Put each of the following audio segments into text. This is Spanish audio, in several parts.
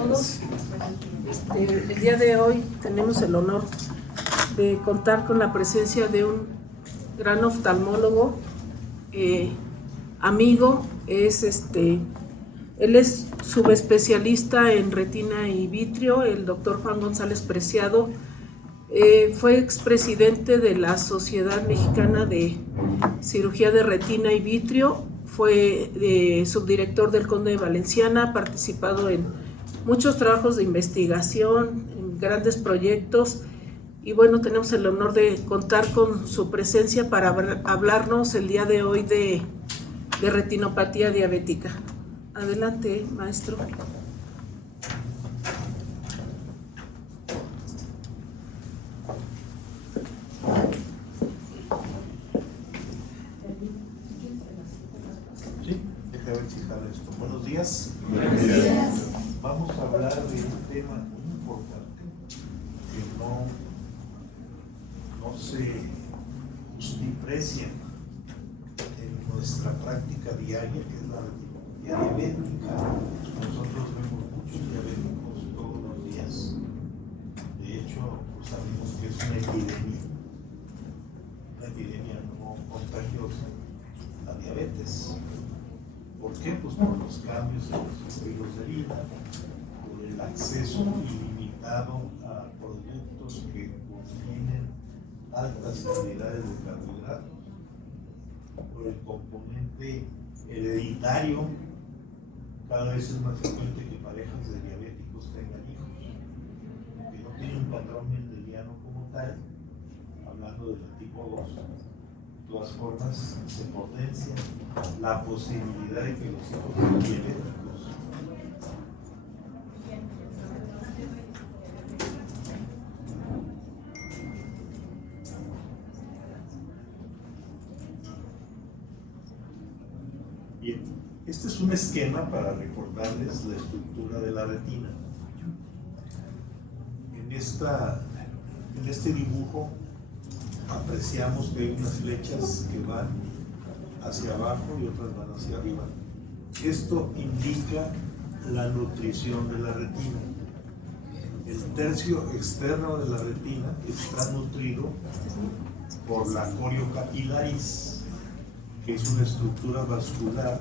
todos. El día de hoy tenemos el honor de contar con la presencia de un gran oftalmólogo, amigo. Él es subespecialista en retina y vitrio, el doctor Juan González Preciado. Fue expresidente de la Sociedad Mexicana de Cirugía de Retina y Vitrio, fue subdirector del Conde de Valenciana, ha participado en muchos trabajos de investigación, en grandes proyectos, y bueno, tenemos el honor de contar con su presencia para hablarnos el día de hoy de retinopatía diabética. Adelante, maestro. Buenos días. Vamos a hablar de un tema muy importante que no se justiprecia en nuestra práctica diaria, que es la retinopatía diabética. Nosotros vemos muchos diabéticos todos los días. De hecho, pues sabemos que es una epidemia no contagiosa, la diabetes. ¿Por qué? Pues por los cambios en los estilos de vida, por el acceso ilimitado a productos que contienen altas cantidades de carbohidratos, por el componente hereditario. Cada vez es más frecuente que parejas de diabéticos tengan hijos, que no tienen un patrón mendeliano como tal, hablando del tipo 2. De todas formas, se potencia la posibilidad de que los hijos sean diabéticos. Bien, este es un esquema para recordarles la estructura de la retina. En este dibujo apreciamos que hay unas flechas que van hacia abajo y otras van hacia arriba. Esto indica la nutrición de la retina. El tercio externo de la retina está nutrido por la coriocapilaris, que es una estructura vascular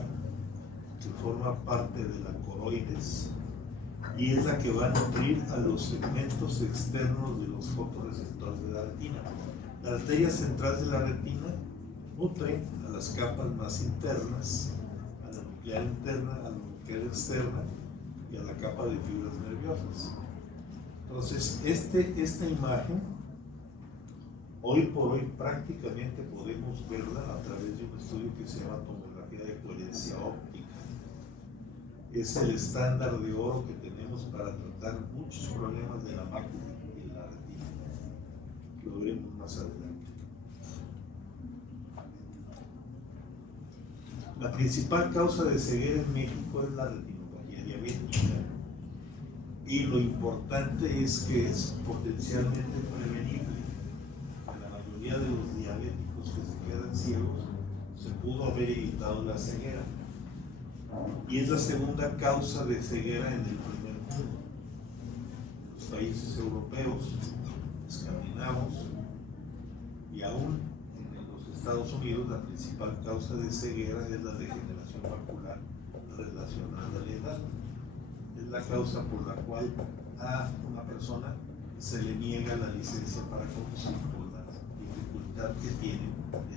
que forma parte de la coroides y es la que va a nutrir a los segmentos externos de los fotorreceptores de la retina. La arteria central de la retina nutre a las capas más internas, a la nuclear interna, a la nuclear externa y a la capa de fibras nerviosas. Entonces, esta imagen, hoy por hoy prácticamente podemos verla a través de un estudio que se llama tomografía de coherencia óptica. Es el estándar de oro que tenemos para tratar muchos problemas de la mácula y de la retina. Lo veremos más adelante. La principal causa de ceguera en México es la retinopatía diabética, y lo importante es que es potencialmente prevenible. La mayoría de los diabéticos que se quedan ciegos se pudo haber evitado la ceguera, y es la segunda causa de ceguera en el primer mundo. En los países europeos, escandinavos y aún en los Estados Unidos, la principal causa de ceguera es la degeneración macular relacionada a la edad. Es la causa por la cual a una persona se le niega la licencia para conducir por la dificultad que tiene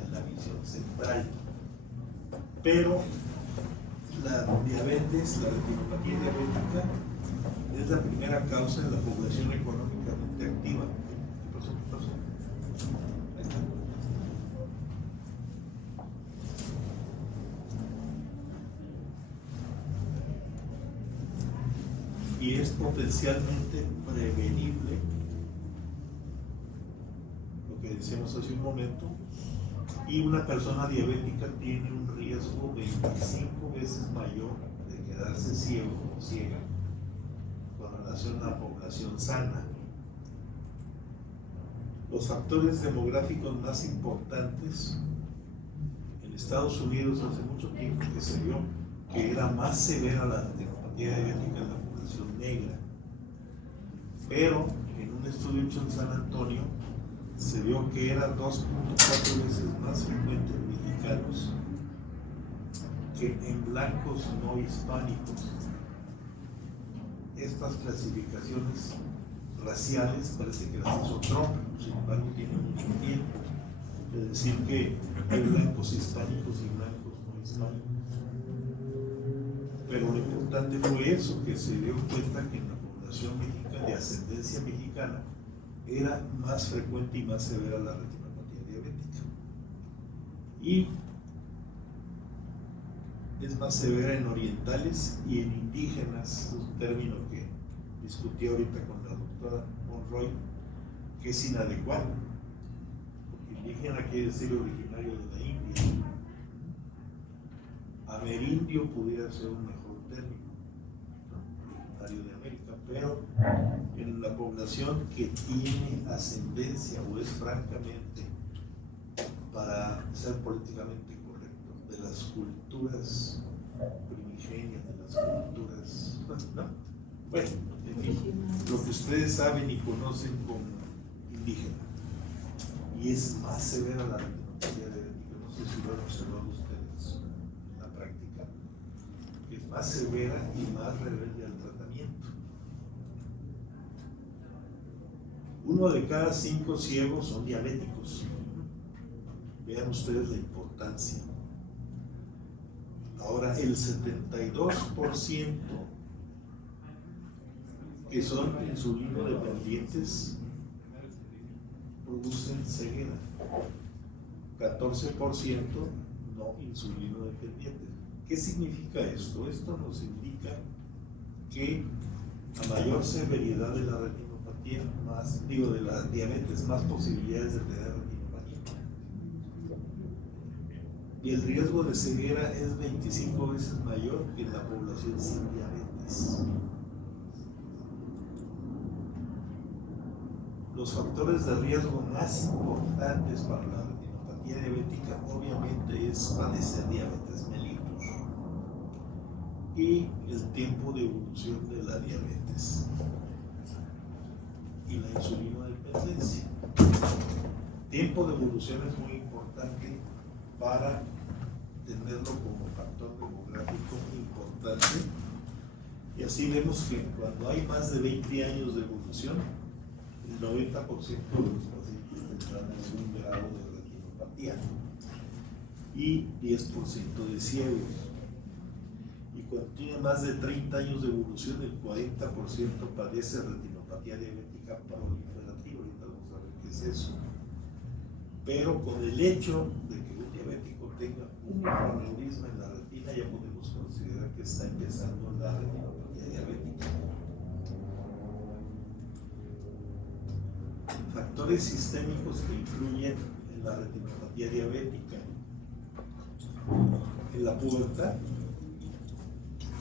en la visión central. Pero la diabetes, la retinopatía diabética, es la primera causa en la población económicamente activa. ¿Qué pasó? Ahí está. Y es potencialmente prevenible, lo que decíamos hace un momento, y una persona diabética tiene un riesgo 25 veces mayor de quedarse ciego o ciega con relación a la población sana. Los factores demográficos más importantes en Estados Unidos hace mucho tiempo que se vio que era más severa la retinopatía diabética en la población negra. Pero en un estudio hecho en San Antonio se vio que era 2.4 veces más frecuente en mexicanos que en blancos no hispánicos. Estas clasificaciones raciales parece que las hizo Trump, sin embargo tiene mucho tiempo de decir que hay blancos hispánicos y blancos no hispánicos. Pero lo importante fue eso, que se dio cuenta que en la población mexicana de ascendencia mexicana era más frecuente y más severa la retinopatía diabética. Y es más severa en orientales y en indígenas, un término que discutí ahorita con la doctora Monroy, que es inadecuado. Porque indígena quiere decir originario de la India. Amerindio pudiera ser un mejor término, ¿no? Originario de América, pero en la población que tiene ascendencia o es francamente, para ser políticamente correcto, de las culturas primigenias, de las culturas, ¿no? Bueno, en fin, lo que ustedes saben y conocen como indígena. Y es más severa la retinopatía diabética, no sé si lo han observado ustedes en la práctica. Es más severa y más rebelde al tratamiento. 1 de cada 5 ciegos son diabéticos. Vean ustedes la importancia. Ahora, el 72% que son insulino dependientes producen ceguera. 14% no insulino dependientes. ¿Qué significa esto? Esto nos indica que a mayor severidad de la retinopatía, de la diabetes, más posibilidades de tener retinopatía. Y el riesgo de ceguera es 25 veces mayor que en la población sin diabetes. Los factores de riesgo más importantes para la retinopatía diabética obviamente es padecer diabetes mellitus y el tiempo de evolución de la diabetes y la insulinodependencia. Tiempo de evolución es muy importante para tenerlo como factor demográfico importante, y así vemos que cuando hay más de 20 años de evolución, el 90% de los pacientes tendrán algún grado de retinopatía y 10% de ciegos. Y cuando tiene más de 30 años de evolución, el 40% padece retinopatía diabética proliferativa. Ahorita vamos a ver qué es eso. Pero con el hecho de que un diabético tenga un aneurisma en la retina, ya podemos considerar que está empezando la retinopatía diabética. Factores sistémicos que influyen en la retinopatía diabética. En la pubertad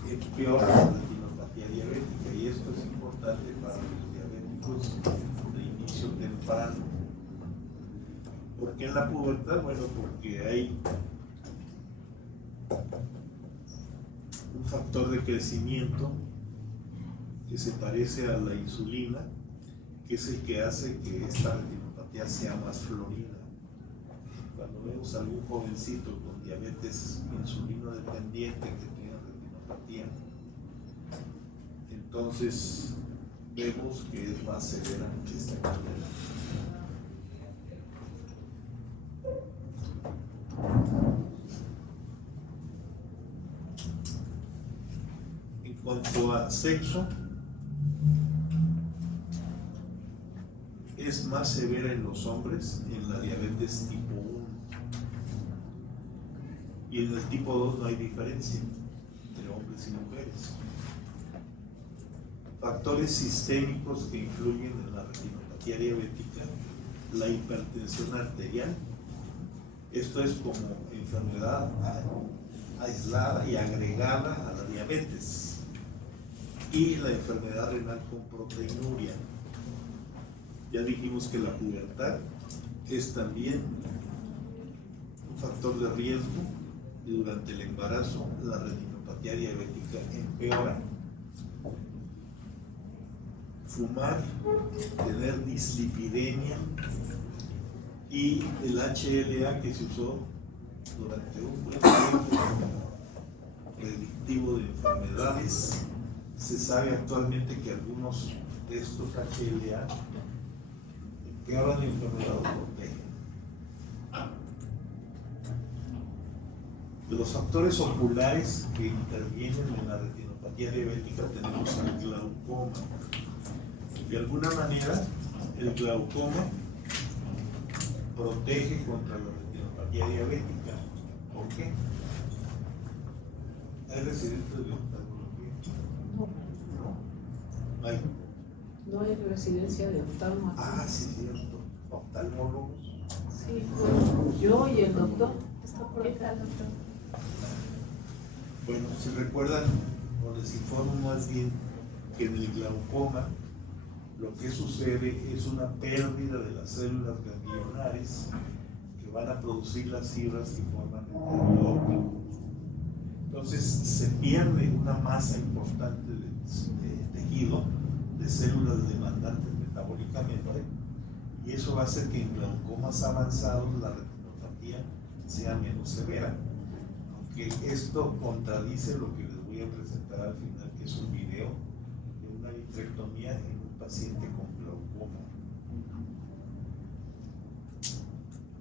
empeora la retinopatía diabética, y esto es importante para los diabéticos de inicio temprano. ¿Por qué en la pubertad? Bueno, porque hay un factor de crecimiento que se parece a la insulina, que es el que hace que esta retinopatía sea más florida. Cuando vemos a algún jovencito con diabetes insulino dependiente que tiene retinopatía, entonces vemos que es más severa que esta enfermedad. En cuanto a sexo, es más severa en los hombres en la diabetes tipo 1, y en el tipo 2 no hay diferencia entre hombres y mujeres. Factores sistémicos que influyen en la retinopatía diabética: la hipertensión arterial. Esto es como enfermedad aislada y agregada a la diabetes, y la enfermedad renal con proteinuria. Ya dijimos que la pubertad es también un factor de riesgo, y durante el embarazo la retinopatía diabética empeora. fumar, tener dislipidemia y el HLA que se usó durante un buen tiempo como predictivo de enfermedades. Se sabe actualmente que algunos de estos HLA empeoran la enfermedad o protegen. De los factores oculares que intervienen en la retinopatía diabética tenemos el glaucoma. De alguna manera, el glaucoma protege contra la retinopatía diabética. ¿Por qué? ¿Hay residentes de oftalmología? No. ¿Hay? No hay residencia de oftalmo. Ah, sí, cierto. Oftalmólogos. Sí, bueno, yo y el doctor. Está por acá, doctor. Bueno, si recuerdan, o les informo más bien que en el glaucoma lo que sucede es una pérdida de las células ganglionares que van a producir las fibras que forman el nervio óptico. Entonces se pierde una masa importante de tejido, de células demandantes metabólicamente, y eso va a hacer que en glaucomas avanzados la retinopatía sea menos severa. Aunque esto contradice lo que les voy a presentar al final, que es un video de una vitrectomía en un paciente con glaucoma.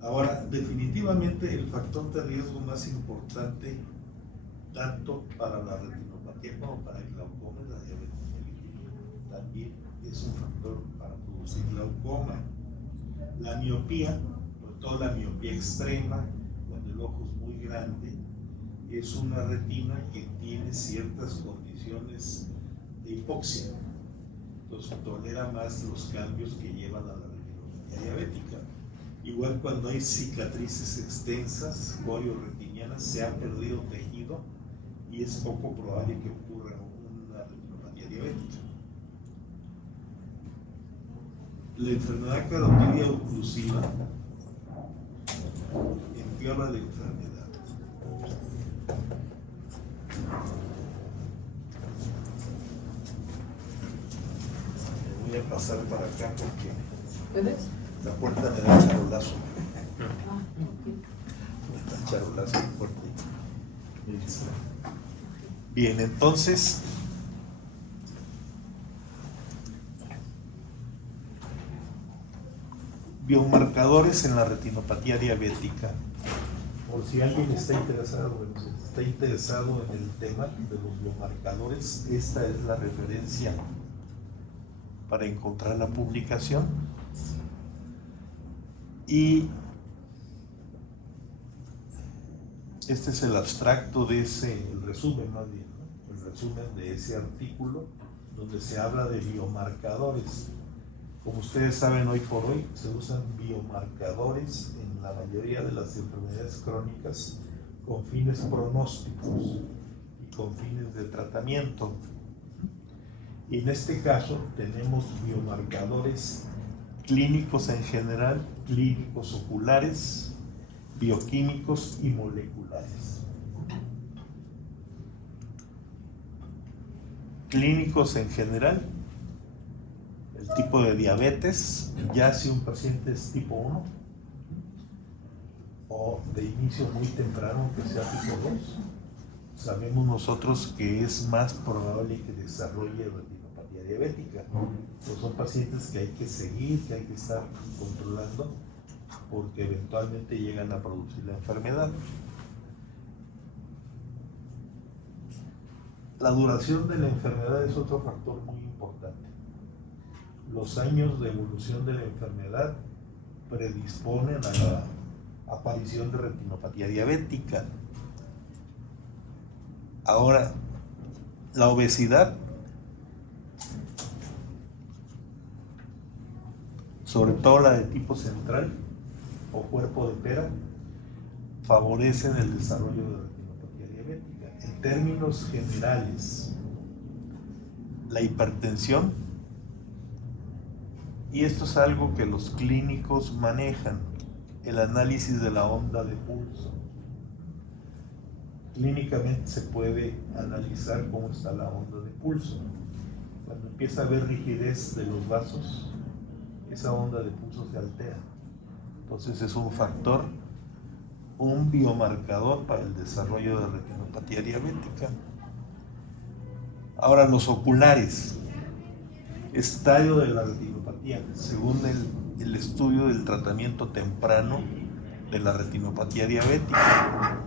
Ahora, definitivamente el factor de riesgo más importante, tanto para la retinopatía como para el glaucoma, es la diabetes mellitus. También es un factor para producir glaucoma. La miopía, sobre todo la miopía extrema, cuando el ojo es muy grande, es una retina que tiene ciertas condiciones de hipoxia. Entonces tolera más los cambios que llevan a la retinopatía diabética. Igual cuando hay cicatrices extensas, corioretinianas, se ha perdido tejido y es poco probable que ocurra una retinopatía diabética. La enfermedad carotidia oclusiva empeora la enfermedad. Voy a pasar para acá porque ¿Puedes? la puerta me da charolazo. Ah, ok. Me da charolazo fuerte. Bien, entonces biomarcadores en la retinopatía diabética. Por si alguien está interesado en el tema de los biomarcadores, esta es la referencia para encontrar la publicación. Y este es el abstracto de el resumen más bien, ¿no? El resumen de ese artículo donde se habla de biomarcadores. Como ustedes saben, hoy por hoy se usan biomarcadores en la mayoría de las enfermedades crónicas con fines pronósticos y con fines de tratamiento. Y en este caso tenemos biomarcadores clínicos en general, clínicos oculares, bioquímicos y moleculares. Clínicos en general, el tipo de diabetes, ya si un paciente es tipo 1 o de inicio muy temprano que sea tipo 2, sabemos nosotros que es más probable que desarrolle retinopatía diabética. Pues son pacientes que hay que seguir, que hay que estar controlando porque eventualmente llegan a producir la enfermedad. La duración de la enfermedad es otro factor muy importante. Los años de evolución de la enfermedad predisponen a la aparición de retinopatía diabética. Ahora, la obesidad, sobre todo la de tipo central o cuerpo de pera, favorecen el desarrollo de retinopatía diabética. En términos generales, la hipertensión, y esto es algo que los clínicos manejan, el análisis de la onda de pulso. Clínicamente se puede analizar cómo está la onda de pulso. Cuando empieza a haber rigidez de los vasos, esa onda de pulso se altera. Entonces es un factor, un biomarcador para el desarrollo de retinopatía diabética. Ahora, los oculares. Estadio de la retinopatía, según el estudio del tratamiento temprano de la retinopatía diabética.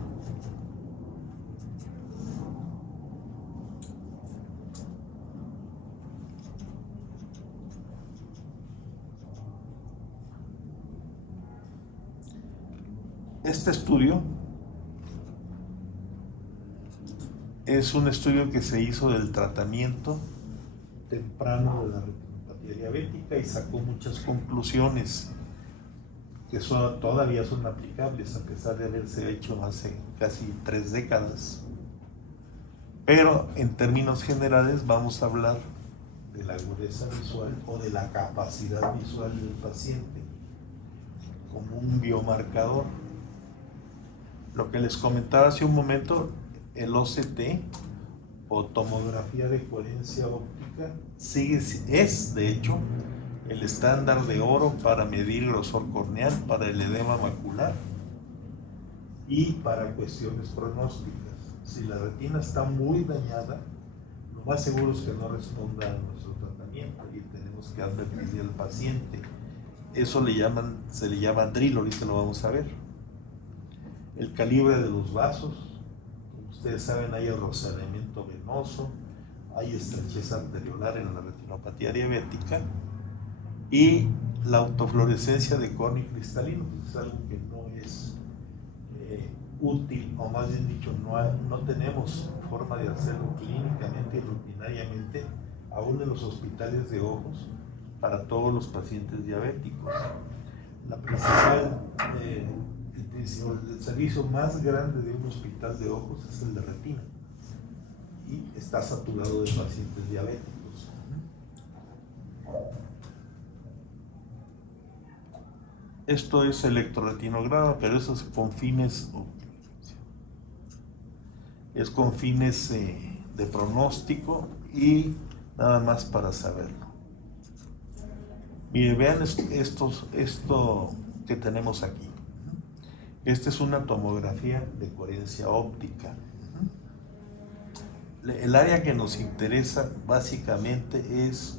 Este estudio es un estudio que se hizo del tratamiento temprano de la retinopatía diabética y sacó muchas conclusiones que todavía son aplicables a pesar de haberse hecho hace casi 3 décadas. Pero en términos generales vamos a hablar de la agudeza visual o de la capacidad visual del paciente como un biomarcador. Lo que les comentaba hace un momento, el OCT o tomografía de coherencia óptica es de hecho el estándar de oro para medir grosor corneal, para el edema macular y para cuestiones pronósticas. Si la retina está muy dañada, lo más seguro es que no responda a nuestro tratamiento y tenemos que advertirle al paciente. Eso se le llama DRIL, ahorita lo vamos a ver. El calibre de los vasos, como ustedes saben, hay rozamiento venoso, hay estrechez arteriolar en la retinopatía diabética y la autofluorescencia de córnea y cristalino, que es algo que no es útil, o más bien dicho, no tenemos forma de hacerlo clínicamente y rutinariamente, aún en los hospitales de ojos, para todos los pacientes diabéticos. La principal, el servicio más grande de un hospital de ojos es el de retina y está saturado de pacientes diabéticos. Esto es electroretinograma, pero eso es con fines de pronóstico y nada más para saberlo. Miren, vean esto que tenemos aquí. Esta es una tomografía de coherencia óptica. El área que nos interesa básicamente es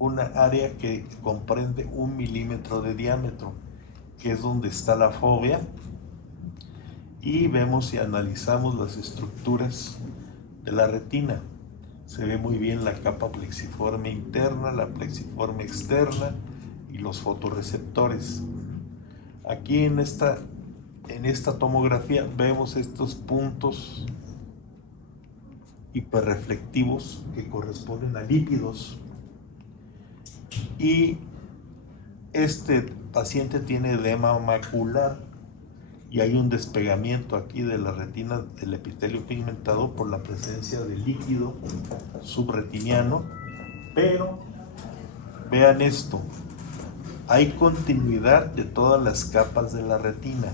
una área que comprende 1 milímetro de diámetro, que es donde está la fóvea, y vemos y analizamos las estructuras de la retina. Se ve muy bien la capa plexiforme interna, la plexiforme externa y los fotorreceptores. Aquí en esta tomografía vemos estos puntos hiperreflectivos que corresponden a lípidos, y este paciente tiene edema macular y hay un despegamiento aquí de la retina del epitelio pigmentado por la presencia de líquido subretiniano. Pero vean esto, hay continuidad de todas las capas de la retina.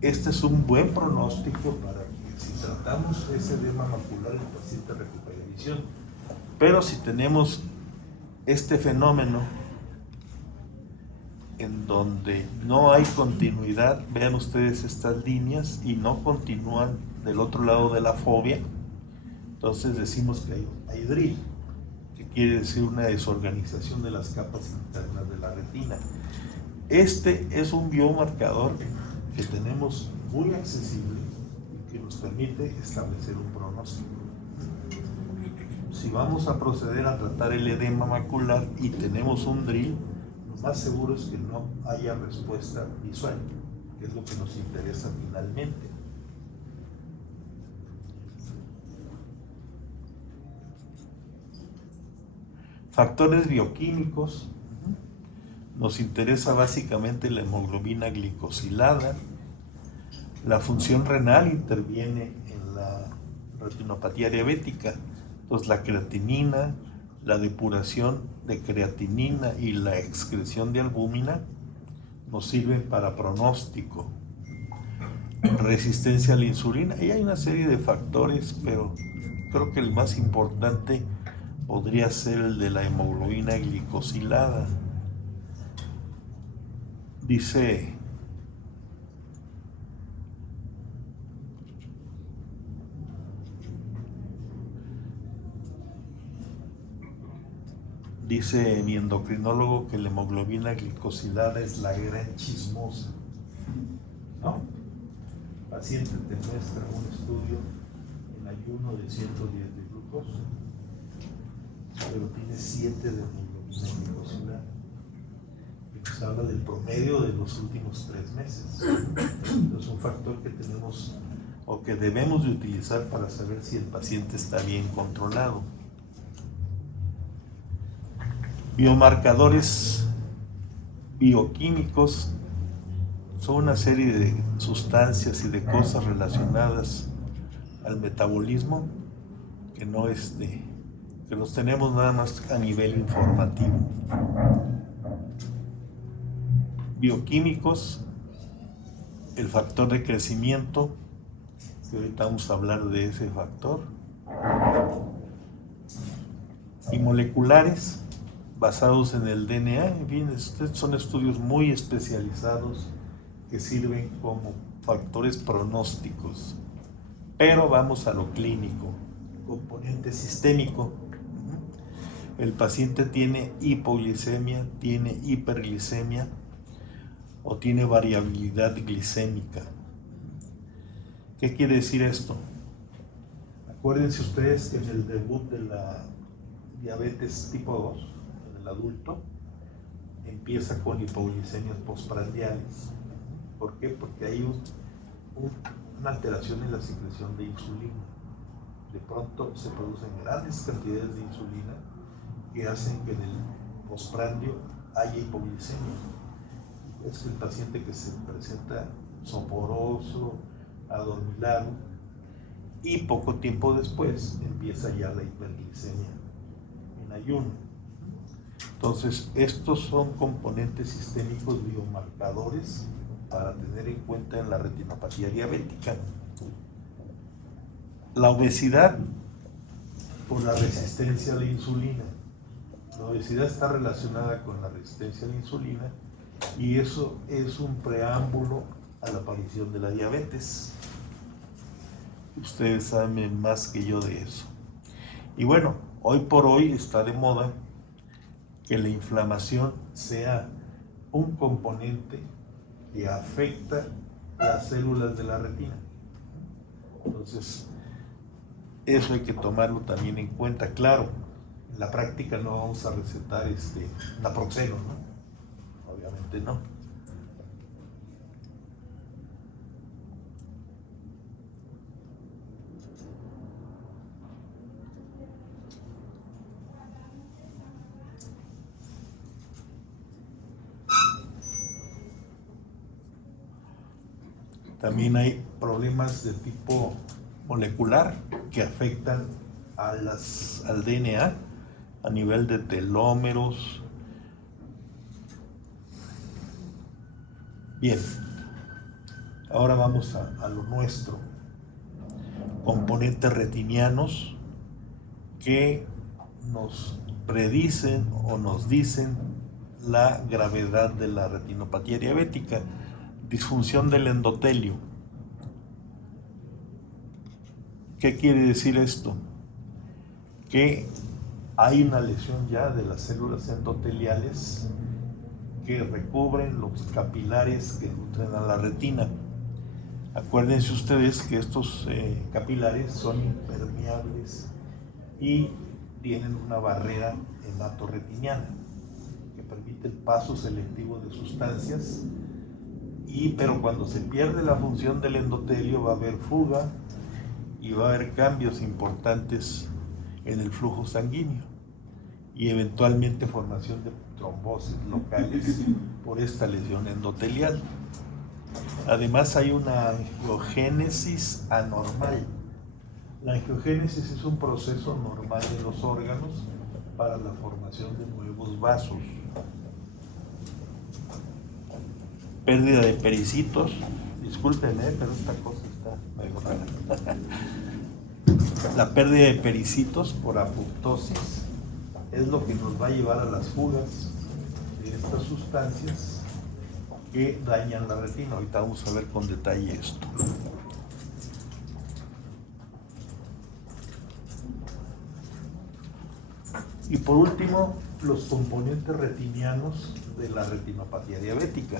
Este es un buen pronóstico para que, si tratamos ese edema macular, el paciente recupere visión. Pero si tenemos este fenómeno en donde no hay continuidad, vean ustedes estas líneas y no continúan del otro lado de la fóvea, entonces decimos que hay DRIL, que quiere decir una desorganización de las capas internas de la retina. Este es un biomarcador que tenemos muy accesible y que nos permite establecer un pronóstico. Si vamos a proceder a tratar el edema macular y tenemos un DRIL, lo más seguro es que no haya respuesta visual, que es lo que nos interesa finalmente. Factores bioquímicos. Nos interesa básicamente la hemoglobina glicosilada. La función renal interviene en la retinopatía diabética. Entonces, la creatinina, la depuración de creatinina y la excreción de albúmina nos sirven para pronóstico. Resistencia a la insulina. Y hay una serie de factores, pero creo que el más importante podría ser el de la hemoglobina glicosilada. Dice: dice mi endocrinólogo que la hemoglobina glicosilada es la gran chismosa, ¿no? El paciente te muestra un estudio en ayuno de 110 de glucosa, pero tiene 7 de hemoglobina glicosilada. Y nos habla del promedio de los últimos 3 meses. Es un factor que tenemos o que debemos de utilizar para saber si el paciente está bien controlado. Biomarcadores bioquímicos son una serie de sustancias y de cosas relacionadas al metabolismo que no que los tenemos nada más a nivel informativo. Bioquímicos, el factor de crecimiento, que ahorita vamos a hablar de ese factor, y moleculares basados en el DNA. En fin, estos son estudios muy especializados que sirven como factores pronósticos. Pero vamos a lo clínico, componente sistémico. El paciente tiene hipoglicemia, tiene hiperglicemia o tiene variabilidad glicémica. ¿Qué quiere decir esto? Acuérdense ustedes que en el debut de la diabetes tipo 2, en el adulto, empieza con hipoglicemias postprandiales. ¿Por qué? Porque hay una alteración en la secreción de insulina. De pronto se producen grandes cantidades de insulina que hacen que en el postprandio haya hipoglicemia. Es el paciente que se presenta soporoso, adormilado, y poco tiempo después empieza ya la hiperglicemia en ayuno. Entonces, estos son componentes sistémicos biomarcadores para tener en cuenta en la retinopatía diabética. La obesidad por la resistencia a la insulina. La obesidad está relacionada con la resistencia a la insulina y eso es un preámbulo a la aparición de la diabetes. Ustedes saben más que yo de eso. Y bueno, hoy por hoy está de moda que la inflamación sea un componente que afecta las células de la retina. Entonces, eso hay que tomarlo también en cuenta. Claro, en la práctica no vamos a recetar naproxeno, ¿no? Obviamente no. También hay problemas de tipo molecular que afectan al DNA a nivel de telómeros. Bien, ahora vamos a lo nuestro. Componentes retinianos que nos predicen o nos dicen la gravedad de la retinopatía diabética. Disfunción del endotelio. ¿Qué quiere decir esto? Que hay una lesión ya de las células endoteliales que recubren los capilares que nutren a la retina. Acuérdense ustedes que estos capilares son impermeables y tienen una barrera hematorretiniana que permite el paso selectivo de sustancias. Pero cuando se pierde la función del endotelio va a haber fuga y va a haber cambios importantes en el flujo sanguíneo y eventualmente formación de trombosis locales por esta lesión endotelial. Además hay una angiogénesis anormal. La angiogénesis es un proceso normal de los órganos para la formación de nuevos vasos. Pérdida de pericitos, discúlpenme, pero esta cosa está medio rara. La pérdida de pericitos por apoptosis es lo que nos va a llevar a las fugas de estas sustancias que dañan la retina. Ahorita vamos a ver con detalle esto. Y por último, los componentes retinianos de la retinopatía diabética.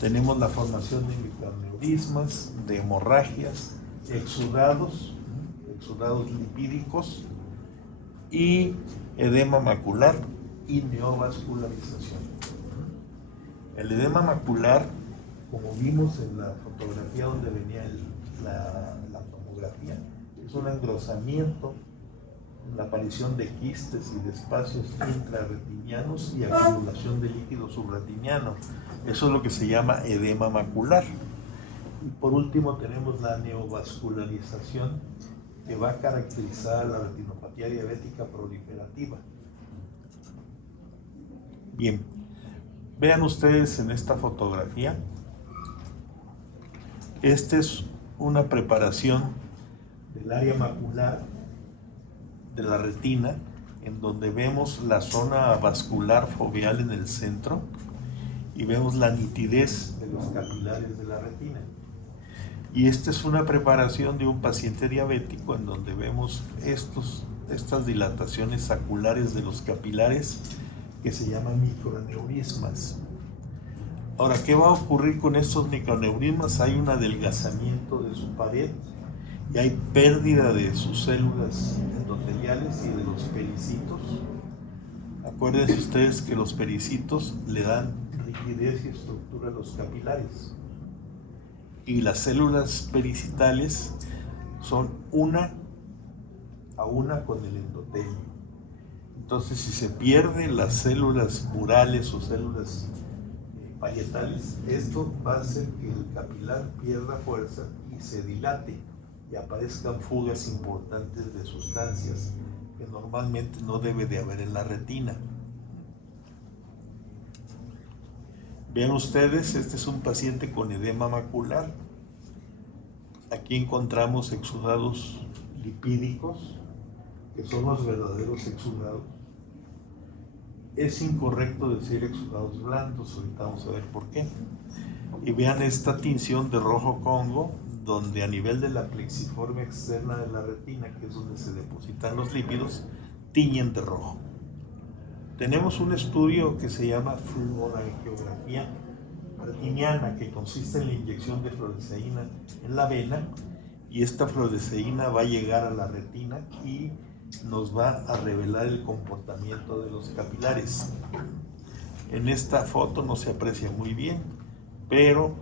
Tenemos la formación de microaneurismas, de hemorragias, exudados lipídicos y edema macular y neovascularización. El edema macular, como vimos en la fotografía donde venía la tomografía, es un engrosamiento, la aparición de quistes y de espacios intrarretinianos y acumulación de líquido subretiniano. Eso es lo que se llama edema macular. Y por último tenemos la neovascularización, que va a caracterizar la retinopatía diabética proliferativa. Bien, vean ustedes en esta fotografía, esta es una preparación del área macular de la retina, en donde vemos la zona vascular foveal en el centro y vemos la nitidez de los capilares de la retina. Y esta es una preparación de un paciente diabético en donde vemos estas dilataciones saculares de los capilares que se llaman microaneurismas. Ahora, ¿qué va a ocurrir con estos microaneurismas? Hay un adelgazamiento de su pared y hay pérdida de sus células endoteliales y de los pericitos. Acuérdense ustedes que los pericitos le dan rigidez y estructura a los capilares. Y las células pericitales son una a una con el endotelio. Entonces, si se pierden las células murales o células parietales, esto va a hacer que el capilar pierda fuerza y se dilate y aparezcan fugas importantes de sustancias que normalmente no debe de haber en la retina. Vean ustedes, este es un paciente con edema macular. Aquí encontramos exudados lipídicos, que son los verdaderos exudados. Es incorrecto decir exudados blandos, ahorita vamos a ver por qué. Y vean esta tinción de rojo Congo, donde a nivel de la plexiforme externa de la retina, que es donde se depositan los lípidos, tiñen de rojo. Tenemos un estudio que se llama fluorangiografía retiniana, que consiste en la inyección de fluoresceína en la vena, y esta fluoresceína va a llegar a la retina y nos va a revelar el comportamiento de los capilares. En esta foto no se aprecia muy bien, pero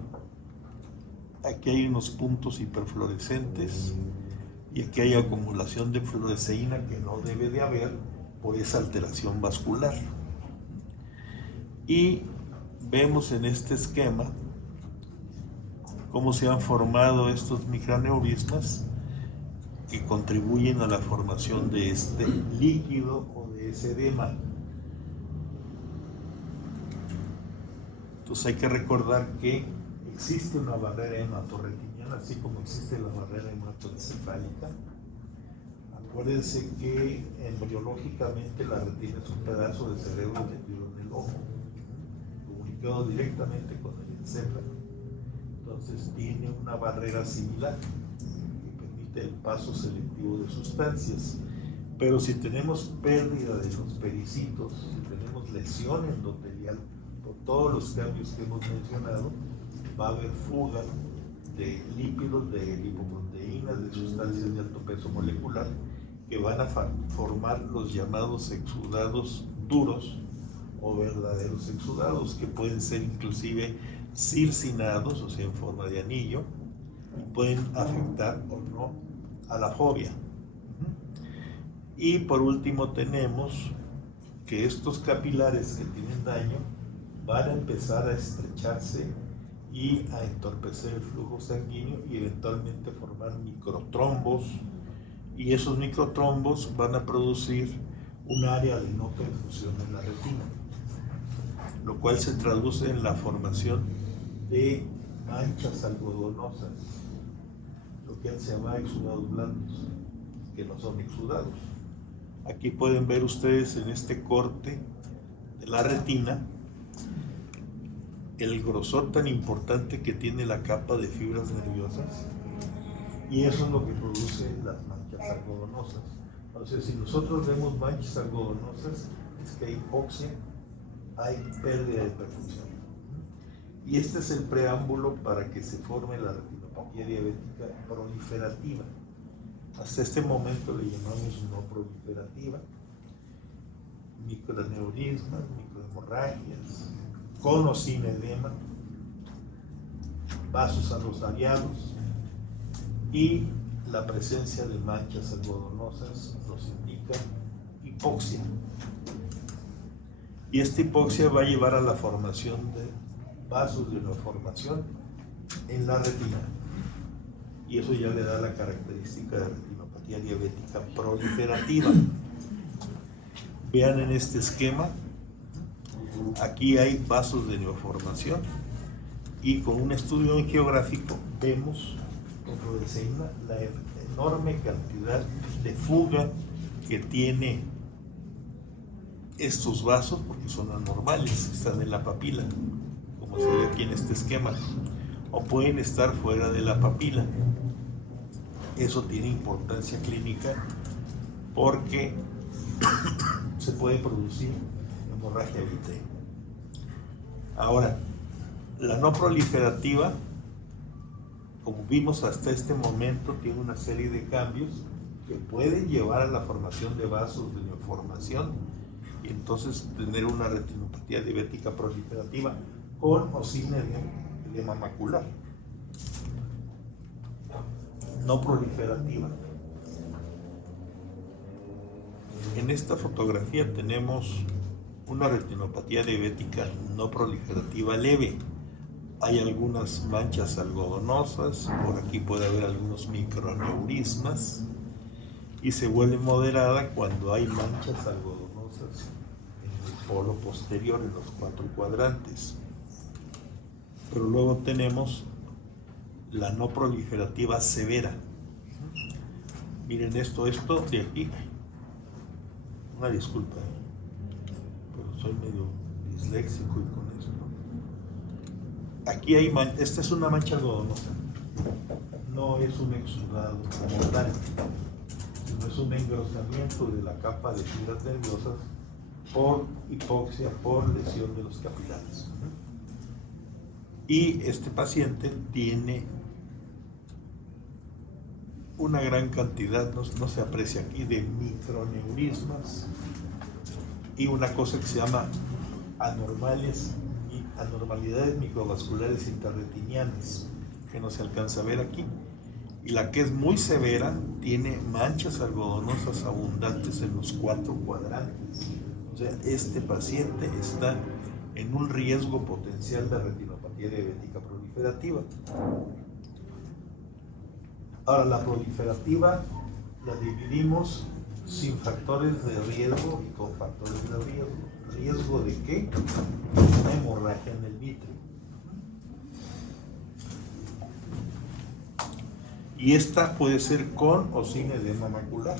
aquí hay unos puntos hiperfluorescentes y aquí hay acumulación de fluoresceína que no debe de haber por esa alteración vascular. Y vemos en este esquema cómo se han formado estos microaneurismas que contribuyen a la formación de este líquido o de ese edema. Entonces hay que recordar que existe una barrera hematorretiniana, así como existe la barrera hematoencefálica. Acuérdense que embriológicamente la retina es un pedazo de cerebro metido en el ojo, comunicado directamente con el encéfalo. Entonces tiene una barrera similar que permite el paso selectivo de sustancias. Pero si tenemos pérdida de los pericitos, si tenemos lesión endotelial por todos los cambios que hemos mencionado, va a haber fuga de lípidos, de lipoproteínas, de sustancias de alto peso molecular, que van a formar los llamados exudados duros o verdaderos exudados, que pueden ser inclusive circinados, o sea, en forma de anillo, y pueden afectar o no a la fovea. Y por último tenemos que estos capilares que tienen daño van a empezar a estrecharse y a entorpecer el flujo sanguíneo y eventualmente formar microtrombos, y esos microtrombos van a producir un área de no perfusión en la retina, lo cual se traduce en la formación de manchas algodonosas, lo que se llama exudados blandos, que no son exudados. Aquí pueden ver ustedes en este corte de la retina el grosor tan importante que tiene la capa de fibras nerviosas, y eso es lo que produce las manchas algodonosas. Entonces, si nosotros vemos manchas algodonosas, es que hay hipoxia, hay pérdida de perfusión. Y este es el preámbulo para que se forme la retinopatía diabética proliferativa. Hasta este momento le llamamos no proliferativa. Microaneurismas, microhemorragias, con o sin edema, vasos anasallados, y la presencia de manchas algodonosas nos indica hipoxia. Y esta hipoxia va a llevar a la formación de vasos de neoformación en la retina. Y eso ya le da la característica de retinopatía diabética proliferativa. Vean en este esquema, aquí hay vasos de neoformación, y con un estudio angiográfico vemos como designa la enorme cantidad de fuga que tiene estos vasos, porque son anormales, están en la papila, como se ve aquí en este esquema, o pueden estar fuera de la papila. Eso tiene importancia clínica porque se puede producir hemorragia vitrea. Ahora, la no proliferativa, como vimos hasta este momento, tiene una serie de cambios que pueden llevar a la formación de vasos de neoformación y entonces tener una retinopatía diabética proliferativa con o sin edema macular. No proliferativa. En esta fotografía tenemos una retinopatía diabética no proliferativa leve. Hay algunas manchas algodonosas, por aquí puede haber algunos microaneurismas, y se vuelve moderada cuando hay manchas algodonosas en el polo posterior, en los 4 cuadrantes. Pero luego tenemos la no proliferativa severa. Miren esto de aquí. Una disculpa, pero soy medio disléxico y con esto. Aquí hay esta es una mancha algodonosa, no es un exudado como tal, sino es un engrosamiento de la capa de fibras nerviosas por hipoxia, por lesión de los capilares. Y este paciente tiene una gran cantidad, no se aprecia aquí, de microaneurismas y una cosa que se llama anormalidades microvasculares interretinianas, que no se alcanza a ver aquí. Y la que es muy severa tiene manchas algodonosas abundantes en los 4 cuadrantes. O sea, este paciente está en un riesgo potencial de retinopatía diabética proliferativa. Ahora, la proliferativa la dividimos sin factores de riesgo y con factores de riesgo. ¿Riesgo de qué? Una hemorragia en el vítreo. Y esta puede ser con o sin edema macular.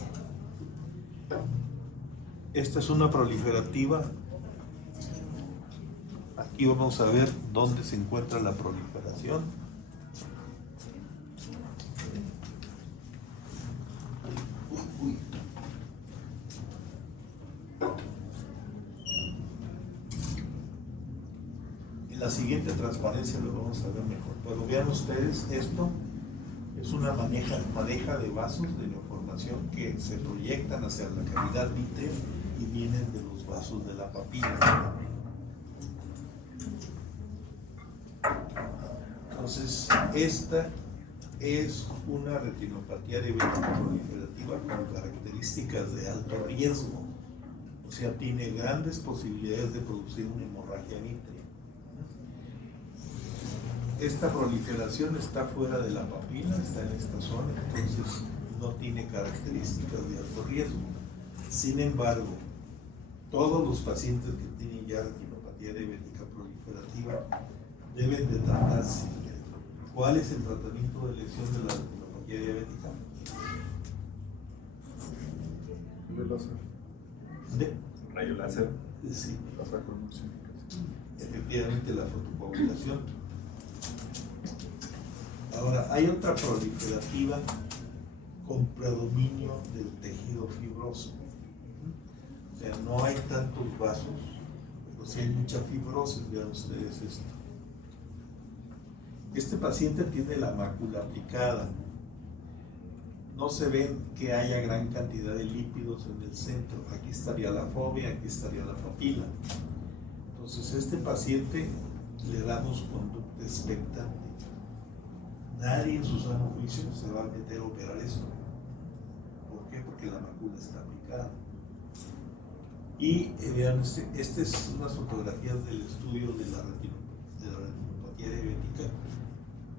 Esta es una proliferativa. Aquí vamos a ver dónde se encuentra la proliferación. En la siguiente transparencia lo vamos a ver mejor. Pero vean ustedes, esto es una madeja de vasos de neoformación que se proyectan hacia la cavidad vitrea y vienen de los vasos de la papila. Entonces, esta es una retinopatía diabética proliferativa con características de alto riesgo. O sea, tiene grandes posibilidades de producir una hemorragia vitrea. Esta proliferación está fuera de la papila, está en esta zona, entonces no tiene características de alto riesgo. Sin embargo, todos los pacientes que tienen ya retinopatía diabética proliferativa deben de tratarse. ¿Cuál es el tratamiento de lesión de la retinopatía diabética? ¿Mande? Rayo láser. Sí, Pasa con emulsificación. efectivamente la fotocoagulación. Ahora, hay otra proliferativa con predominio del tejido fibroso. O sea, no hay tantos vasos, pero sí hay mucha fibrosis. Vean ustedes esto. Este paciente tiene la mácula aplicada. No se ven que haya gran cantidad de lípidos en el centro. Aquí estaría la fovea, aquí estaría la papila. Entonces, a este paciente le damos conducta expectante. Nadie en su sano juicio se va a meter a operar esto. ¿Por qué? Porque la mácula está aplicada. Y vean, este es unas fotografías del estudio de la retinopatía diabética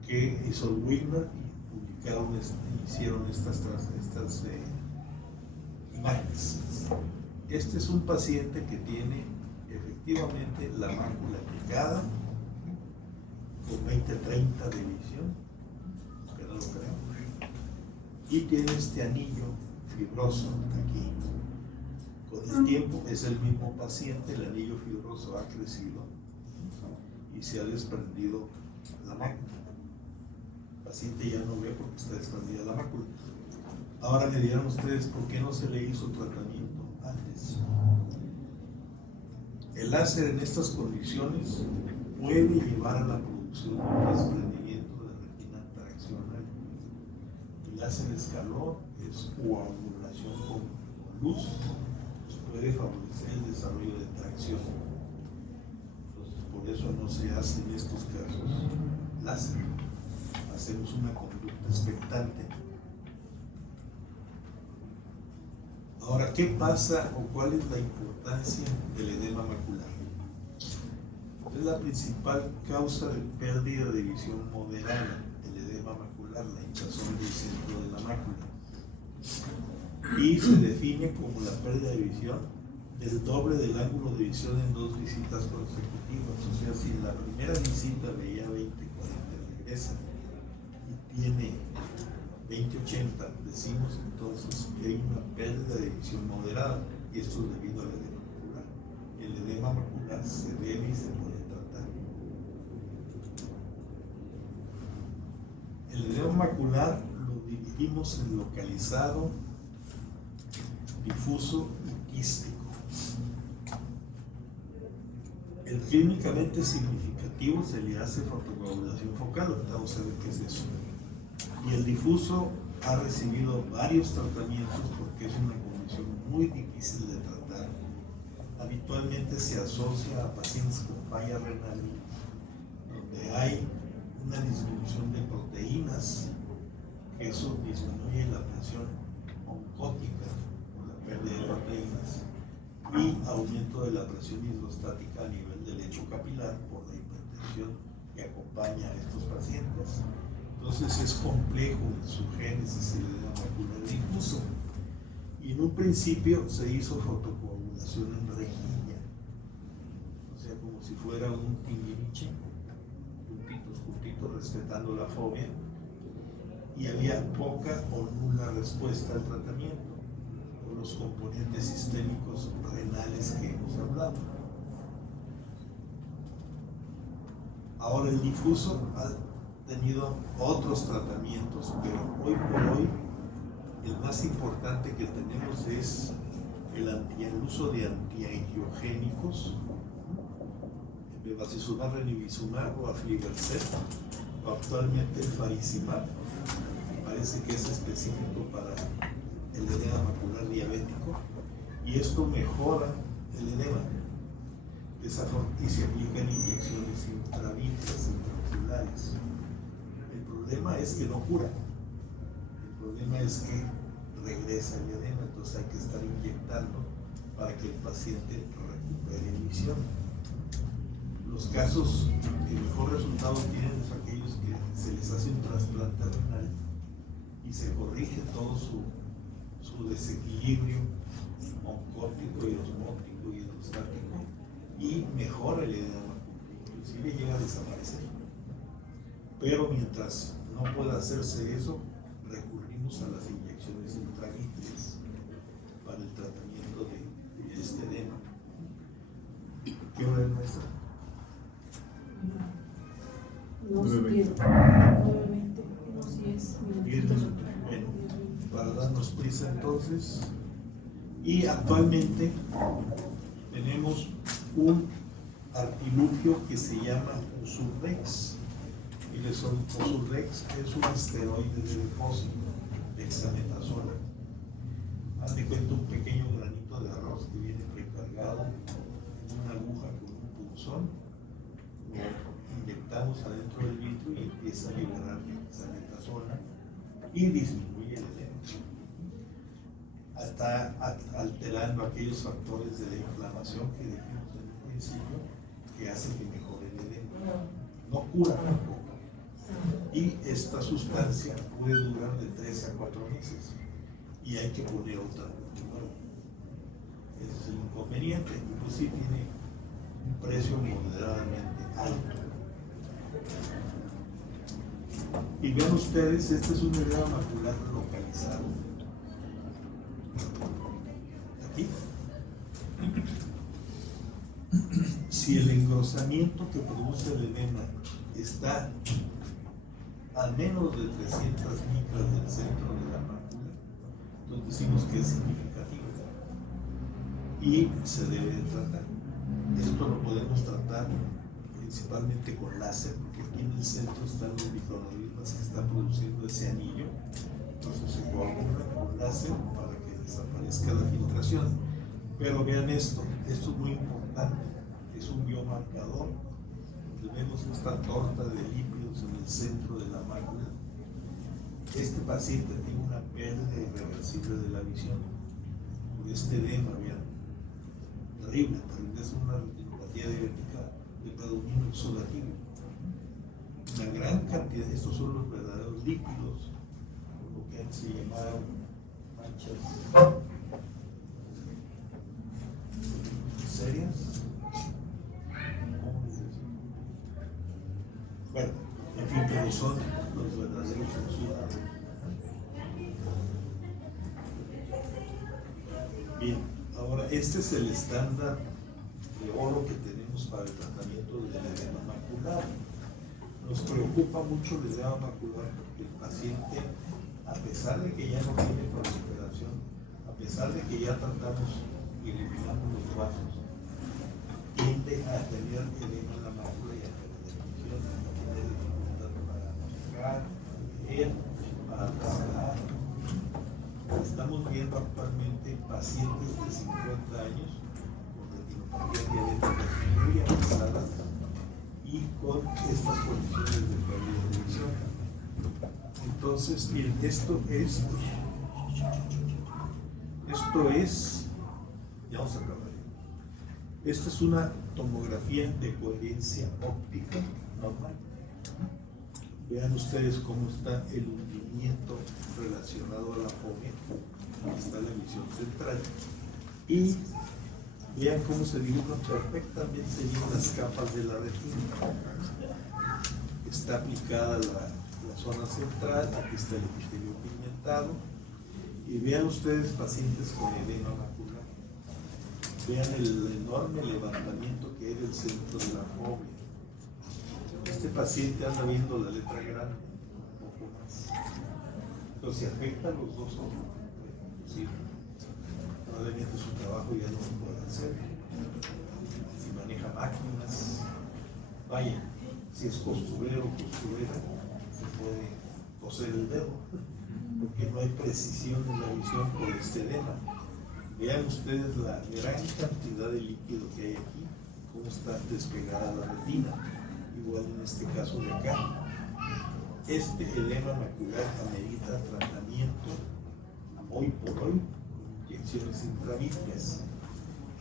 que hizo el Wigner y publicaron, hicieron estas imágenes. Este es un paciente que tiene efectivamente la mácula aplicada con 20-30 de visión, que no lo creo, y tiene este anillo fibroso aquí. Con el tiempo es el mismo paciente, el anillo fibroso ha crecido y se ha desprendido la mácula. El paciente ya no ve porque está desprendida la mácula. Ahora me dirán ustedes por qué no se le hizo tratamiento antes. El láser en estas condiciones puede llevar a la producción de un desprendimiento de retina traccional. El láser escalón es coagulación con luz, pues puede favorecer el desarrollo de tracción. Entonces, por eso no se hace en estos casos láser. Hacemos una conducta expectante. Ahora, ¿qué pasa o cuál es la importancia del edema macular? Es la principal causa de pérdida de visión moderada, el edema macular, la hinchazón del centro de la mácula. Y se define como la pérdida de visión del doble del ángulo de visión en 2 visitas consecutivas. O sea, si en la primera visita veía 20-40, regresa y tiene 20-80, decimos entonces que hay una pérdida de visión moderada, y esto es debido al edema macular. El edema macular se debe y se puede tratar. El edema macular lo dividimos en localizado, difuso y quístico. El clínicamente significativo se le hace fotocoagulación focal, ahorita vamos a ver qué es eso. Y el difuso ha recibido varios tratamientos porque es una condición muy difícil de tratar. Habitualmente se asocia a pacientes con falla renal, donde hay una disminución de proteínas, que eso disminuye la presión oncótica por la pérdida de proteínas, y aumento de la presión hidrostática a nivel del lecho capilar por la hipertensión que acompaña a estos pacientes. Entonces es complejo en su génesis el edema macular difuso. Y en un principio se hizo fotocoagulación en rejilla, o sea, como si fuera un timbiriche, juntitos, respetando la fobia, y había poca o nula respuesta al tratamiento por los componentes sistémicos renales que hemos hablado. Ahora el difuso ha tenido otros tratamientos, pero hoy por hoy el más importante que tenemos es el uso de antiangiogénicos, bevacizumab, ranibizumab o aflibercept, o actualmente el faricimab. Parece que es específico para el edema macular diabético, y esto mejora el edema. Y se aplican inyecciones intravítreas, intraoculares. El problema es que no cura. El problema es que regresa el edema, entonces hay que estar inyectando para que el paciente recupere visión. Los casos que mejor resultado tienen es aquellos que se les hace un trasplante renal y se corrige todo su desequilibrio oncótico, hidrosmótico y hidrostático, y mejora el edema, inclusive llega a desaparecer. Pero mientras no pueda hacerse eso, recurrimos a las inyecciones intravítreas para el tratamiento de este edema. ¿Qué hora es, maestra? Unos 10, 9:20, unos 10 minutitos. Bueno, para darnos prisa entonces. Y actualmente tenemos un artilugio que se llama Usurrex. Y Usurrex es un esteroide de depósito de dexametasona. Haz de cuenta un pequeño granito de arroz que viene precargado en una aguja con un punzón. Lo inyectamos adentro del vitro y empieza a liberar dexametasona y disminuye el edema. Está alterando aquellos factores de la inflamación que dijimos en un principio que hacen que mejore el edema. No cura tampoco. Y esta sustancia puede durar de 3 a 4 meses y hay que poner otra de nuevo. Ese es el inconveniente. Pues sí tiene un precio moderadamente alto. Y vean ustedes, este es un edema macular localizado. Aquí. Si el engrosamiento que produce el edema está a menos de 300 micras del centro de la mácula, entonces decimos que es significativo y se debe de tratar. Esto lo podemos tratar principalmente con láser, porque aquí en el centro están los microorganismos que están produciendo ese anillo. Entonces se coagula con láser para que desaparezca la filtración. Pero vean esto es muy importante, es un biomarcador. Vemos esta torta de lípidos en el centro de la mácula. Este paciente tiene una pérdida irreversible de la visión por este edema, vean, terrible, pero es una retinopatía diabética de predominio exudativo. Una gran cantidad, estos son los verdaderos lípidos, lo que antes se llamaban manchas serias. Bueno, en fin, pero son los verdaderos exudados. Bien, ahora este es el estándar de oro que tenemos para el tratamiento del edema macular. Nos preocupa mucho el edema macular porque el paciente, a pesar de que ya no tiene proliferación, a pesar de que ya tratamos y eliminamos los vasos, tiende a tener edema en la mácula y a perder visión, a tener dificultad para manejar, para leer, para trabajar. Estamos viendo actualmente pacientes de 50 años con retinopatía diabética muy avanzada y con estas condiciones de pérdida de visión. Entonces, miren, esto es, ya vamos a acabar. Esta es una tomografía de coherencia óptica normal. Vean ustedes cómo está el hundimiento relacionado a la fobia. Aquí está la visión central. Y vean cómo se dibujan perfectamente bien las capas de la retina. Está aplicada la zona central, aquí está el epitelio pigmentado. Y vean ustedes pacientes con edema macular. Vean el enorme levantamiento que era el centro de la fobia. Este paciente anda viendo la letra grande, un poco más. Entonces afecta a los dos ojos. Sí. Probablemente su trabajo ya no lo puede hacer. Si maneja máquinas, vaya, si es costurero o costurera, se puede coser el dedo, porque no hay precisión en la visión por este edema. Vean ustedes la gran cantidad de líquido que hay aquí, cómo está despegada la retina, igual en este caso de acá. Este edema macular amerita tratamiento hoy por hoy con inyecciones intravítreas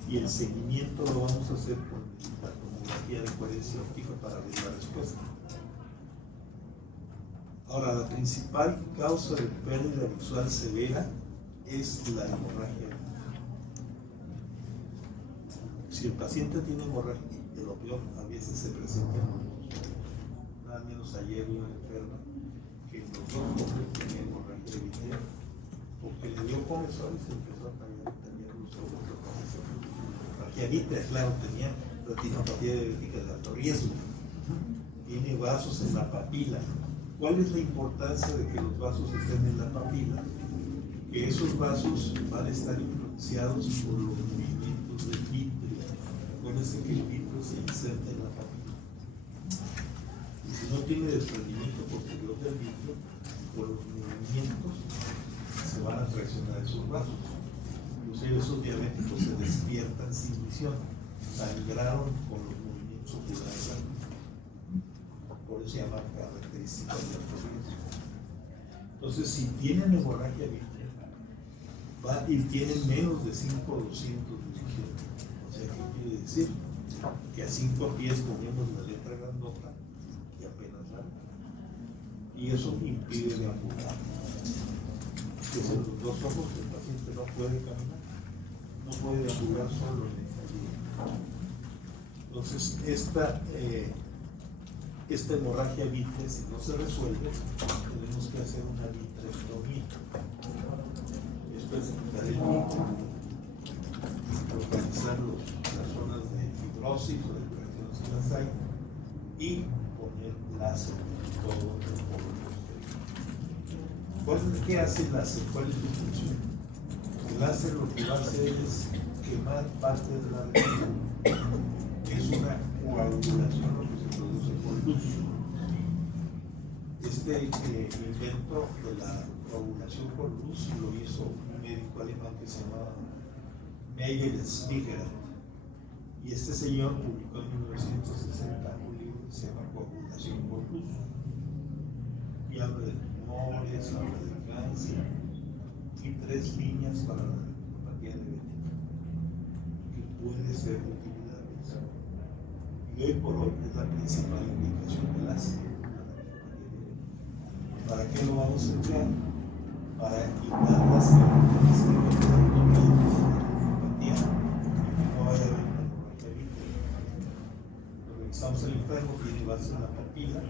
y el seguimiento lo vamos a hacer con la tomografía de coherencia óptica para ver la respuesta. Ahora, la principal causa de pérdida visual severa es la hemorragia. Si el paciente tiene hemorragia, lo peor a veces se presenta en los dos. Nada menos ayer una enferma que los dos hombres tenía hemorragia de vitrea porque le dio comezón y se empezó a tallar los otro paciente. Hemorragia claro, tenía retinopatía diabética de alto riesgo. Tiene vasos en la papila. ¿Cuál es la importancia de que los vasos estén en la papila? Que esos vasos van a estar influenciados por los movimientos del vitrio. Acuérdense que el vitrio se inserta en la papila. Y si no tiene desprendimiento posterior del vitrio, por los movimientos se van a traicionar esos vasos. Esos diabéticos se despiertan sin visión, sangraron con los movimientos oculares. Por eso se llama característica de alto riesgo. Entonces, si tienen hemorragia vitrea y tienen menos de 5 o 200 de visión, o sea, ¿qué quiere decir? Que a 5 pies ponemos la letra grandota y apenas la. Y eso impide deambular. Que son los dos ojos que el paciente no puede caminar, no puede deambular solo en el ayuda. Entonces, esta hemorragia vitrea, si no se resuelve, tenemos que hacer una vitrectomía. Esto es quitar el vitrio, localizar las zonas de fibrosis o de infecciones que las hay y poner láser en todo el polo posterior. ¿Qué hace el láser? ¿Cuál es su función? El láser lo que va a hacer es quemar parte de la retina. Es una coagulación lo que se produce por luz. Este invento de la coagulación por luz lo hizo un médico alemán que se llamaba Meyer Spiegel. Y este señor publicó en 1960 un libro que se llama Coagulación por luz. Y habla de tumores, habla de cáncer y 3 líneas para la retinopatía diabética que puede ser de utilidad. Y hoy por hoy es la principal indicación del láser. ¿Para qué lo vamos a emplear? Para quitar las características de la retinopatía y que no vaya a haber una hemorragia vitrea. Lo revisamos el enfermo, tiene vasos en la papila,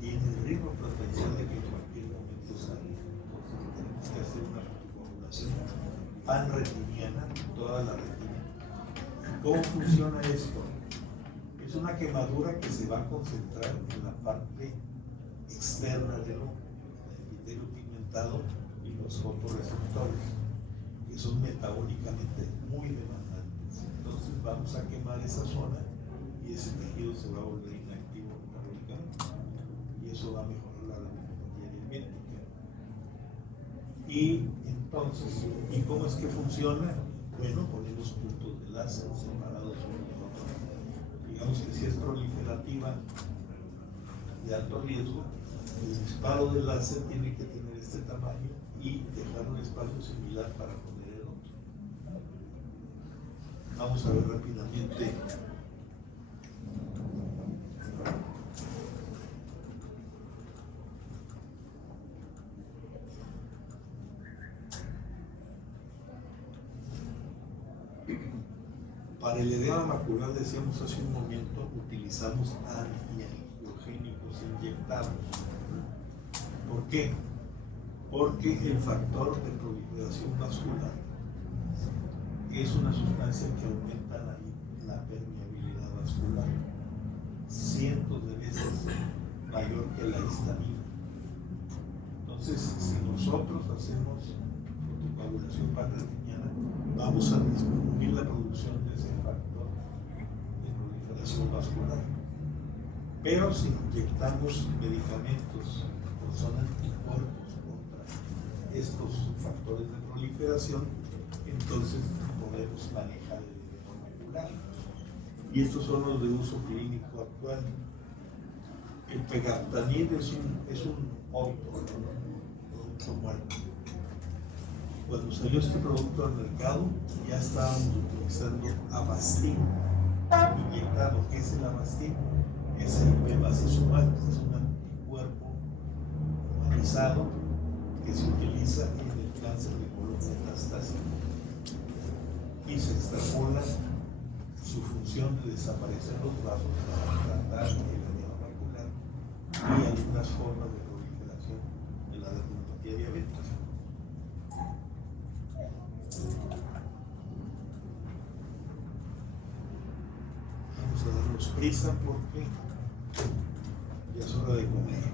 tiene el riesgo potencial de que en cualquier momento salga. Entonces tenemos que hacer una fotocoagulación panretiniana, toda la retina. ¿Cómo funciona esto? Es una quemadura que se va a concentrar en la parte externa del ojo, el epitelio pigmentado y los fotorreceptores, que son metabólicamente muy demandantes. Entonces vamos a quemar esa zona y ese tejido se va a volver inactivo metabólicamente y eso va a mejorar la retinopatía diabética. Y entonces, ¿y cómo es que funciona? Bueno, ponemos puntos de láser separados uno de otro. Digamos que si es proliferativa de alto riesgo, el disparo del láser tiene que tener este tamaño y dejar un espacio similar para poner el otro. Vamos a ver rápidamente. Para el edema macular, decíamos hace un momento, utilizamos antiangiogénicos inyectados. ¿Por qué? Porque el factor de proliferación vascular es una sustancia que aumenta la permeabilidad vascular, cientos de veces mayor que la histamina. Entonces, si nosotros hacemos fotocoagulación panretiniana, vamos a disminuir la producción de ese factor de proliferación vascular. Pero si inyectamos medicamentos que son anticuerpos contra estos factores de proliferación, entonces podemos manejar el edema macular. Y estos son los de uso clínico actual. El pegaptanib es un producto muerto. Cuando salió este producto al mercado, ya estábamos utilizando Avastin inyectado. ¿Qué es el Avastin? Es el bevacizumab, es un anticuerpo humanizado que se utiliza en el cáncer de colon metastásico y se extrapola su función de desaparecer los vasos para tratar el edema macular y algunas formas de proliferación de la retinopatía diabética. prisa porque ya es hora de comer.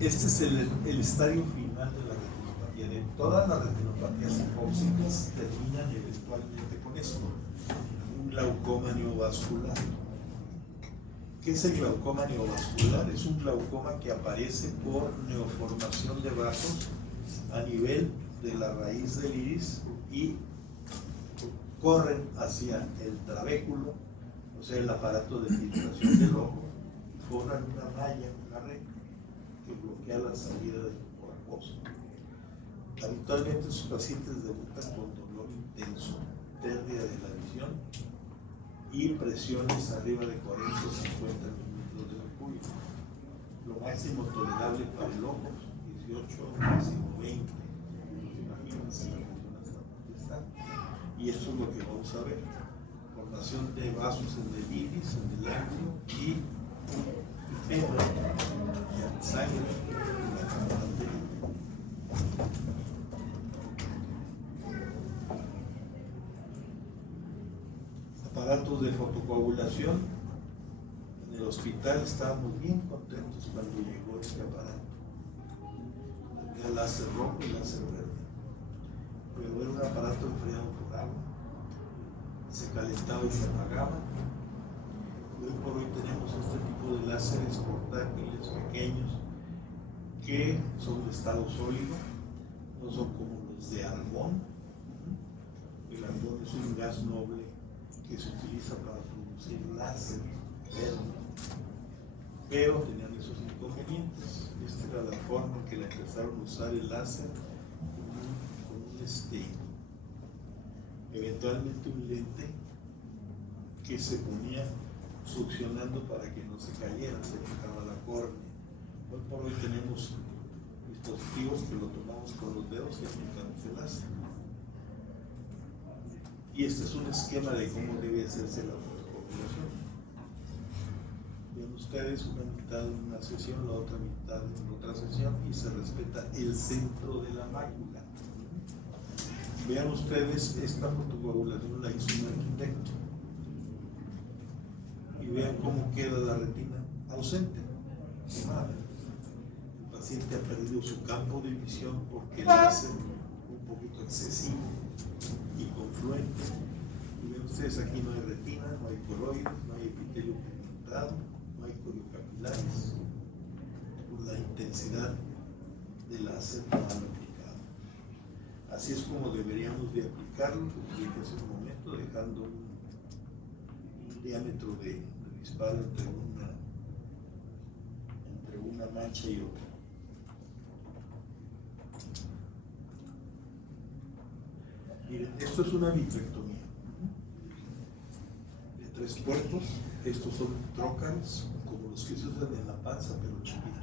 Este es el estadio final de la retinopatía. De todas las retinopatías hipóxicas terminan eventualmente con esto, un glaucoma neovascular. ¿Qué es el glaucoma neovascular? Es un glaucoma que aparece por neoformación de vasos a nivel de la raíz del iris y corren hacia el trabéculo, o sea, el aparato de filtración del ojo, y forman una malla, una red que bloquea la salida del tumor acuoso. Habitualmente sus pacientes debutan con dolor intenso, pérdida de la visión y presiones arriba de 40 o 50 milímetros de mercurio. Lo máximo tolerable para el ojo, 18, máximo 20. Imagínense la presión hasta donde está. Y eso es lo que vamos a ver. Formación de vasos en el iris, en el ángulo y febra, sangre en la cámara anterior. Aparatos de fotocoagulación. En el hospital estábamos bien contentos cuando llegó este aparato. Tenía láser rojo y láser verde. Pero era un aparato enfriado por agua, se calentaba y se apagaba. Hoy por hoy tenemos este tipo de láseres portátiles pequeños que son de estado sólido, no son como los de argón. El argón es un gas noble que se utiliza para producir láser verde, pero tenían esos inconvenientes. Esta era la forma en que la empezaron a usar el láser, eventualmente un lente que se ponía succionando para que no se cayera, se fijaba la córnea. Hoy por hoy tenemos dispositivos que lo tomamos con los dedos y aplicamos el láser. Y este es un esquema de cómo debe hacerse la fotocoagulación. Ven ustedes una mitad en una sesión, la otra mitad en otra sesión, y se respeta el centro de la mácula. Vean ustedes, esta fotocoagulación la hizo un arquitecto. Y vean cómo queda la retina ausente. El paciente ha perdido su campo de visión porque lo hace un poquito excesivo y confluente. Y ven ustedes, aquí no hay retina, no hay coroides, no hay epitelio pigmentado, no hay coriocapilares, por la intensidad del láser mal aplicado. Así es como deberíamos de aplicarlo, como dije hace un momento, dejando un diámetro de disparo entre una mancha y otra. Miren, esto es una vitrectomía de 3 puertos. Estos son trócares, como los que se usan en la panza, pero chiquitos.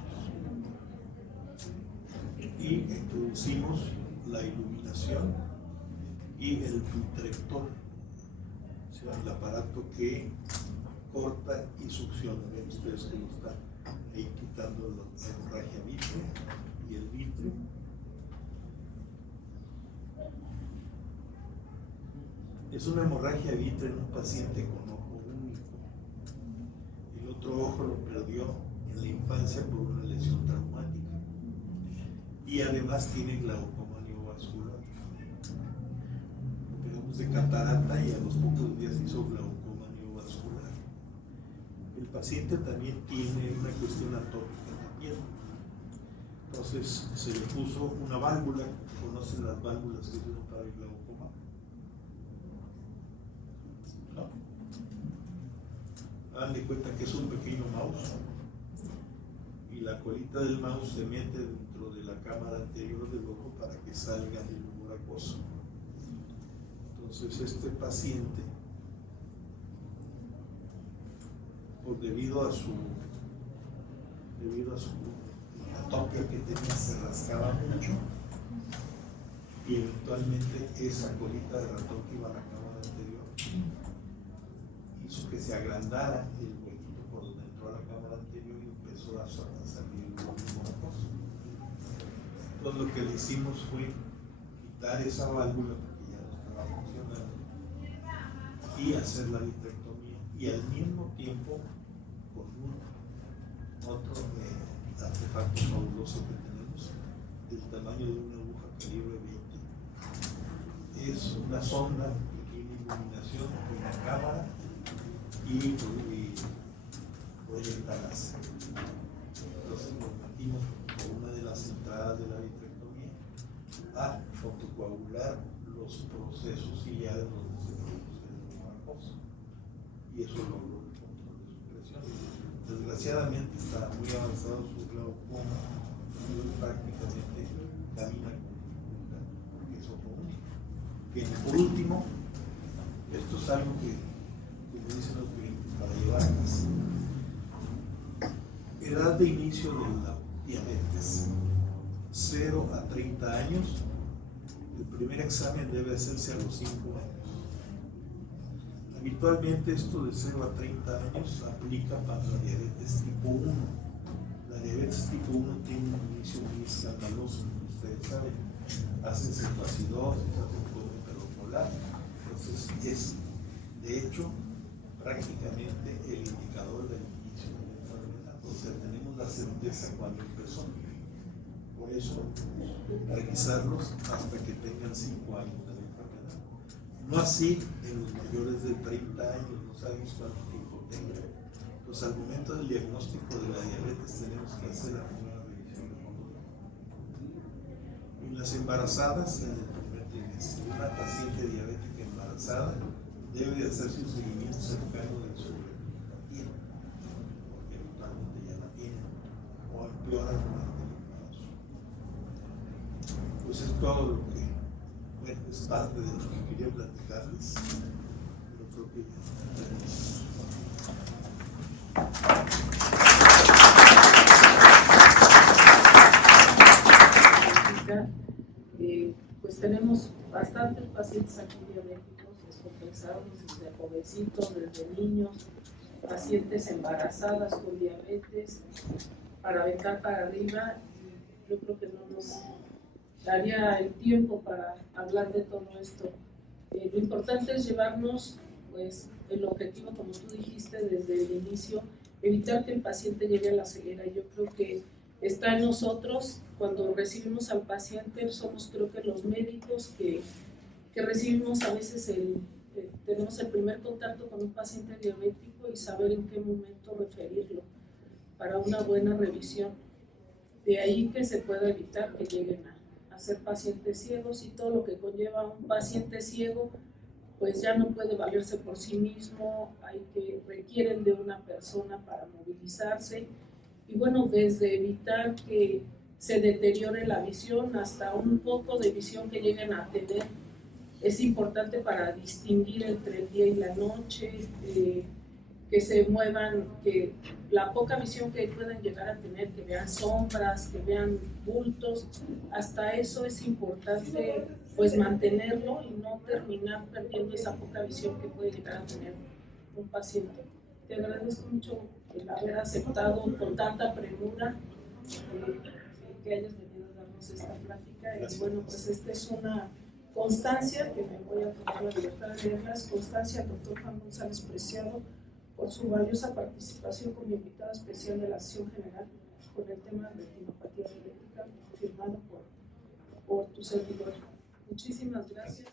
Y introducimos la iluminación y el vitrector, o sea, el aparato que corta y succiona. Ven ustedes que lo está ahí quitando la hemorragia vítrea y el vítreo. Es una hemorragia vítrea en un paciente con ojo único. El otro ojo lo perdió en la infancia por una lesión traumática y además tiene glaucoma neovascular. Operamos de catarata y a los pocos días hizo glaucoma neovascular. El paciente también tiene una cuestión atópica en la piel. Entonces se le puso una válvula. ¿Conocen las válvulas que se usan para el glaucoma? ¿No? Hagan de cuenta que es un pequeño mouse y la colita del mouse se mete dentro de la cámara anterior del ojo para que salga el humor acuoso. Entonces este paciente, debido a su atopia que tenía, se rascaba mucho y eventualmente esa colita de ratón que iba a la cámara anterior hizo que se agrandara el huequito por donde entró a la cámara anterior y empezó a salir el humor acuoso. Entonces lo que le hicimos fue quitar esa válvula porque ya no estaba funcionando y hacer la vitrectomía, y al mismo tiempo con otro artefacto fabuloso que tenemos del tamaño de una aguja calibre 20. Es una sonda que tiene iluminación, una cámara y proyecta láser. Entonces nos metimos por una de las entradas de la vitrectomía a fotocoagular los procesos ciliares donde se produce el marcoso, y eso logró el control de su presión. Desgraciadamente está muy avanzado su glaucoma y prácticamente camina con dificultad, porque es otro único. Bien, por último, esto es algo que me dicen los clientes para llevar a casa. Edad de inicio de la diabetes, 0 a 30 años. El primer examen debe hacerse a los 5 años. Habitualmente esto de 0 a 30 años aplica para la diabetes tipo 1. La diabetes tipo 1 tiene un inicio muy escandaloso, como ustedes saben. Hacen cetoacidosis, hacen todo hiperosmolar. Entonces es, de hecho, prácticamente el indicador del inicio de la enfermedad. O sea, tenemos la certeza cuando empezó. Por eso, revisarlos hasta que tengan 5 años de la enfermedad. No así en los mayores de 30 años, no sabemos cuánto tiempo tengan. Pues al momento del diagnóstico de la diabetes tenemos que hacer la primera revisión de control. En las embarazadas, en el primer trimestre, una paciente diabética embarazada debe de hacerse un seguimiento cercano de su retinopatía, porque actualmente ya la tiene, o empeora durante el embarazo. Pues es todo lo que, bueno, es parte de lo que quería platicarles, pero creo que pues tenemos bastantes pacientes aquí diabéticos, descompensados desde jovencitos, desde niños, pacientes embarazadas con diabetes, para aventar para arriba. Y yo creo que no nos daría el tiempo para hablar de todo esto. Lo importante es llevarnos, pues, el objetivo, como tú dijiste desde el inicio, evitar que el paciente llegue a la ceguera. Yo creo que está en nosotros, cuando recibimos al paciente, somos creo que los médicos que recibimos a veces tenemos el primer contacto con un paciente diabético y saber en qué momento referirlo para una buena revisión. De ahí que se pueda evitar que lleguen a ser pacientes ciegos, y todo lo que conlleva un paciente ciego, pues ya no puede valerse por sí mismo, requieren de una persona para movilizarse. Y bueno, desde evitar que se deteriore la visión hasta un poco de visión que lleguen a tener, es importante para distinguir entre el día y la noche, que se muevan, que la poca visión que puedan llegar a tener, que vean sombras, que vean bultos, hasta eso es importante pues mantenerlo y no terminar perdiendo esa poca visión que puede llegar a tener un paciente. Te agradezco mucho el haber aceptado con tanta premura que hayas venido a darnos esta plática. Y bueno, pues esta es una constancia que me voy a tomar la libertad de leerlas, constancia al doctor Juan González Preciado por su valiosa participación como invitado especial de la sesión general con el tema de retinopatía diabética, firmado por tu servidor. Muchísimas gracias.